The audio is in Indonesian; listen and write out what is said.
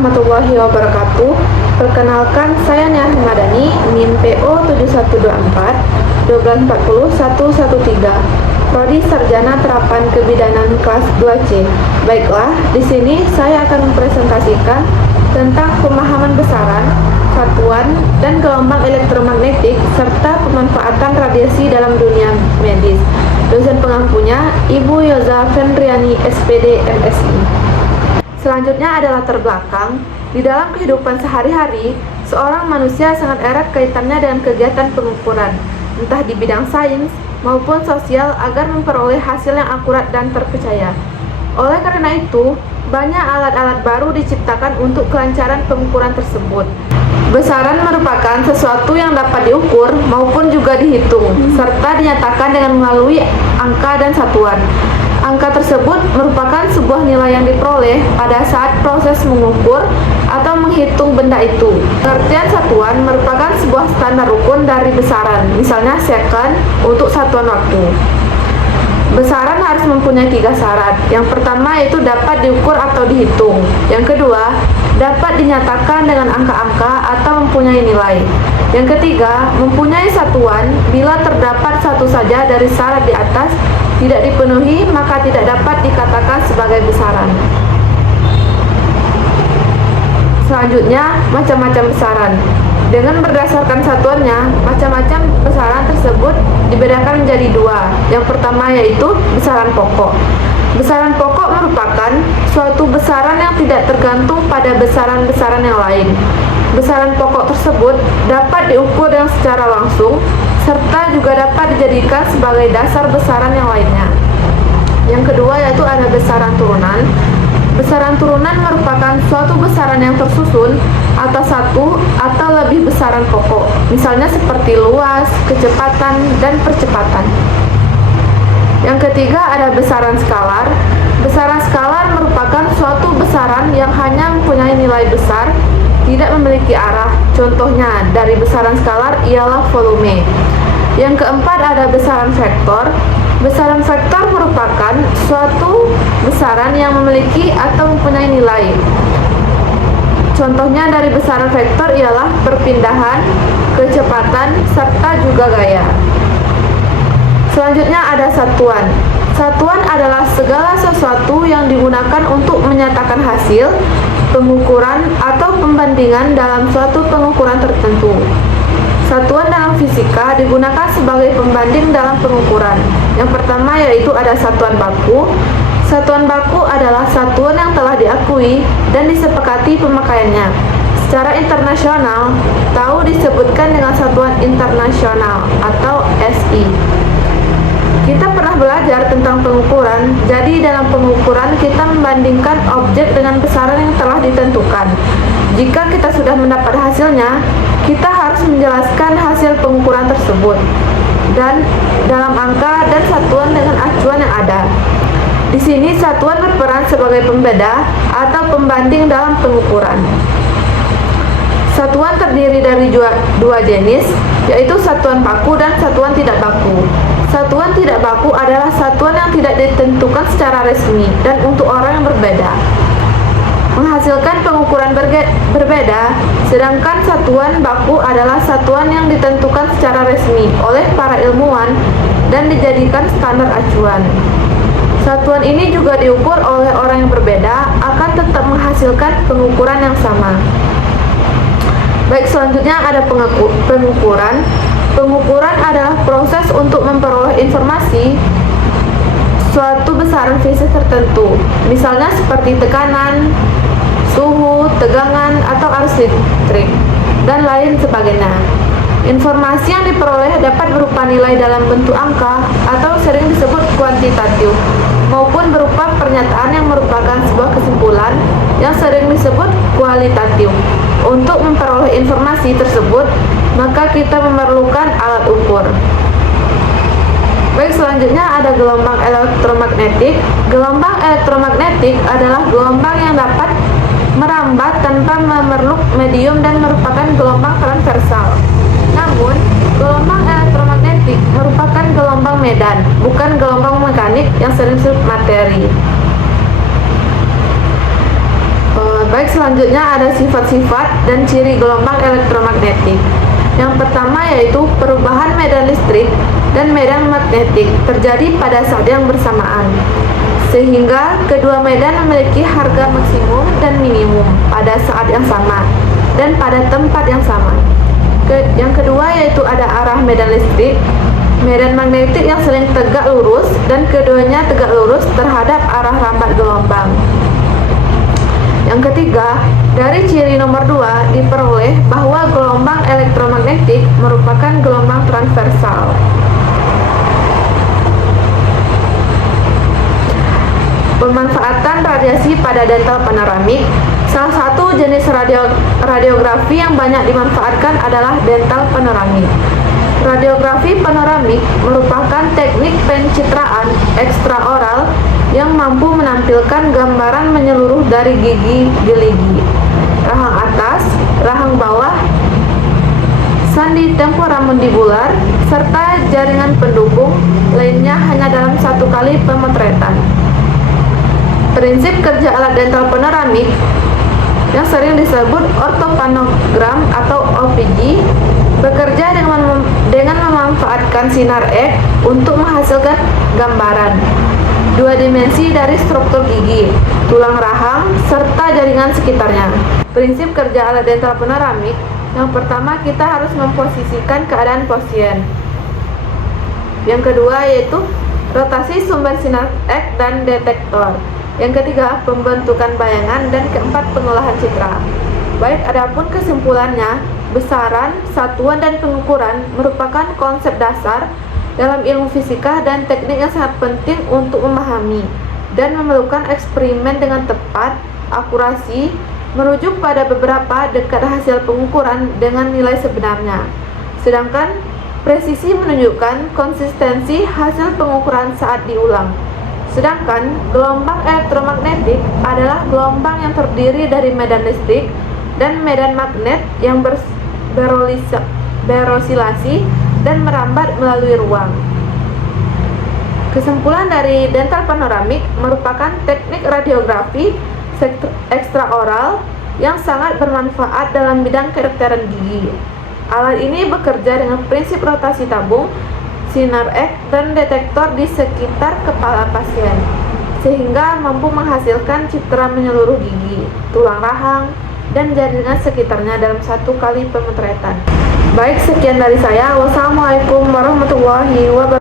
warahmatullahi wabarakatuh. Perkenalkan, saya Nia Madani, NIM PO 7124 1240 113, Prodi Sarjana Terapan Kebidanan kelas 2C. Baiklah, di sini saya akan mempresentasikan tentang pemahaman besaran, satuan, dan gelombang elektromagnetik serta pemanfaatan radiasi dalam dunia medis. Dosen pengampunya Ibu Yoza Fendriani, SPD, MSI. Selanjutnya adalah latar belakang. Di dalam kehidupan sehari-hari, seorang manusia sangat erat kaitannya dengan kegiatan pengukuran, entah di bidang sains maupun sosial, agar memperoleh hasil yang akurat dan terpercaya. Oleh karena itu, banyak alat-alat baru diciptakan untuk kelancaran pengukuran tersebut. Besaran merupakan sesuatu yang dapat diukur maupun juga dihitung, serta dinyatakan dengan melalui angka dan satuan. Angka tersebut merupakan sebuah nilai yang diperoleh pada saat proses mengukur atau menghitung benda itu. Pengertian satuan merupakan sebuah standar rukun dari besaran, misalnya second untuk satuan waktu. Besaran harus mempunyai 3 syarat. Yang pertama yaitu dapat diukur atau dihitung. Yang kedua, dapat dinyatakan dengan angka-angka atau mempunyai nilai. Yang ketiga, mempunyai satuan bila terdapat satu saja dari syarat di atas tidak dipenuhi, maka tidak dapat dikatakan sebagai besaran. Selanjutnya, macam-macam besaran. Dengan berdasarkan satuannya, macam-macam besaran tersebut dibedakan menjadi 2. Yang pertama yaitu besaran pokok. Besaran pokok merupakan suatu besaran yang tidak tergantung pada besaran-besaran yang lain. Besaran pokok tersebut dapat diukur dengan secara langsung, serta juga dapat dijadikan sebagai dasar besaran yang lainnya. Yang kedua yaitu ada besaran turunan. Besaran turunan merupakan suatu besaran yang tersusun atas satu atau lebih besaran pokok, misalnya seperti luas, kecepatan, dan percepatan. Yang ketiga ada besaran skalar. Besaran skalar merupakan suatu besaran yang hanya mempunyai nilai besar, tidak memiliki arah. Contohnya dari besaran skalar ialah volume. Yang keempat ada besaran vektor. Besaran vektor merupakan suatu besaran yang memiliki atau mempunyai nilai. Contohnya dari besaran vektor ialah perpindahan, kecepatan, serta juga gaya. Selanjutnya ada satuan. Satuan adalah segala sesuatu yang digunakan untuk menyatakan hasil pengukuran atau pembandingan dalam suatu pengukuran tertentu. Satuan dalam fisika digunakan sebagai pembanding dalam pengukuran. Yang pertama yaitu ada satuan baku. Satuan baku adalah satuan yang telah diakui dan disepakati pemakaiannya. Secara internasional, tahu disebutkan dengan satuan internasional atau SI. Kita pernah belajar tentang pengukuran, jadi dalam pengukuran kita membandingkan objek dengan besaran yang telah ditentukan. Jika kita sudah mendapat hasilnya, kita harus menjelaskan hasil pengukuran tersebut dan dalam angka dan satuan dengan acuan yang ada. Di sini satuan berperan sebagai pembeda atau pembanding dalam pengukuran. Satuan terdiri dari dua jenis, yaitu satuan baku dan satuan tidak baku. Satuan tidak baku adalah satuan yang tidak ditentukan secara resmi dan untuk orang yang berbeda, menghasilkan pengukuran berbeda, sedangkan satuan baku adalah satuan yang ditentukan secara resmi oleh para ilmuwan dan dijadikan standar acuan. Satuan ini juga diukur oleh orang yang berbeda, akan tetap menghasilkan pengukuran yang sama. Baik, selanjutnya ada pengukuran. Pengukuran adalah proses untuk memperoleh informasi suatu besaran fisik tertentu, misalnya seperti tekanan, suhu, tegangan, atau arus listrik, dan lain sebagainya. Informasi yang diperoleh dapat berupa nilai dalam bentuk angka atau sering disebut kuantitatif, maupun berupa pernyataan yang merupakan sebuah kesimpulan yang sering disebut kualitatif. Untuk memperoleh informasi tersebut, maka kita memerlukan alat ukur. Baik, selanjutnya ada gelombang elektromagnetik. Gelombang elektromagnetik adalah gelombang yang dapat merambat tanpa memerluk medium dan merupakan gelombang transversal. Namun, gelombang elektromagnetik merupakan gelombang medan, bukan gelombang mekanik yang sering disebut materi. Baik, selanjutnya ada sifat-sifat dan ciri gelombang elektromagnetik. Yang pertama yaitu perubahan medan listrik dan medan magnetik terjadi pada saat yang bersamaan, sehingga kedua medan memiliki harga maksimum dan minimum pada saat yang sama dan pada tempat yang sama. Yang kedua yaitu ada arah medan listrik, medan magnetik yang saling tegak lurus dan keduanya tegak lurus terhadap arah rambat gelombang. Yang ketiga, dari ciri nomor 2 diperoleh bahwa gelombang elektromagnetik merupakan gelombang transversal. Pemanfaatan radiasi pada dental panoramik. Salah satu jenis radiografi yang banyak dimanfaatkan adalah dental panoramik. Radiografi panoramik merupakan teknik pencitraan ekstraoral yang mampu menampilkan gambaran menyeluruh dari gigi geligi, rahang atas, rahang bawah, sandi temporomandibular, serta jaringan pendukung lainnya hanya dalam satu kali pemotretan. Prinsip kerja alat dental panoramik yang sering disebut ortopanogram atau OPG bekerja dengan memanfaatkan sinar X untuk menghasilkan gambaran dua dimensi dari struktur gigi, tulang rahang, serta jaringan sekitarnya. Prinsip kerja alat dental panoramik, yang pertama kita harus memposisikan keadaan pasien. Yang kedua yaitu rotasi sumber sinar X dan detektor. Yang ketiga, pembentukan bayangan, dan keempat, pengolahan citra. Baik, adapun kesimpulannya, besaran, satuan, dan pengukuran merupakan konsep dasar dalam ilmu fisika dan teknik yang sangat penting untuk memahami dan memerlukan eksperimen dengan tepat, akurasi, merujuk pada beberapa dekat hasil pengukuran dengan nilai sebenarnya. Sedangkan presisi menunjukkan konsistensi hasil pengukuran saat diulang. Sedangkan gelombang elektromagnetik adalah gelombang yang terdiri dari medan listrik dan medan magnet yang berosilasi dan merambat melalui ruang. Kesimpulan dari dental panoramik merupakan teknik radiografi ekstraoral yang sangat bermanfaat dalam bidang kedokteran gigi. Alat ini bekerja dengan prinsip rotasi tabung, sinar X, dan detektor di sekitar kepala pasien, sehingga mampu menghasilkan citra menyeluruh gigi, tulang rahang, dan jaringan sekitarnya dalam satu kali pemotretan. Baik, sekian dari saya. Wassalamualaikum warahmatullahi wabarakatuh.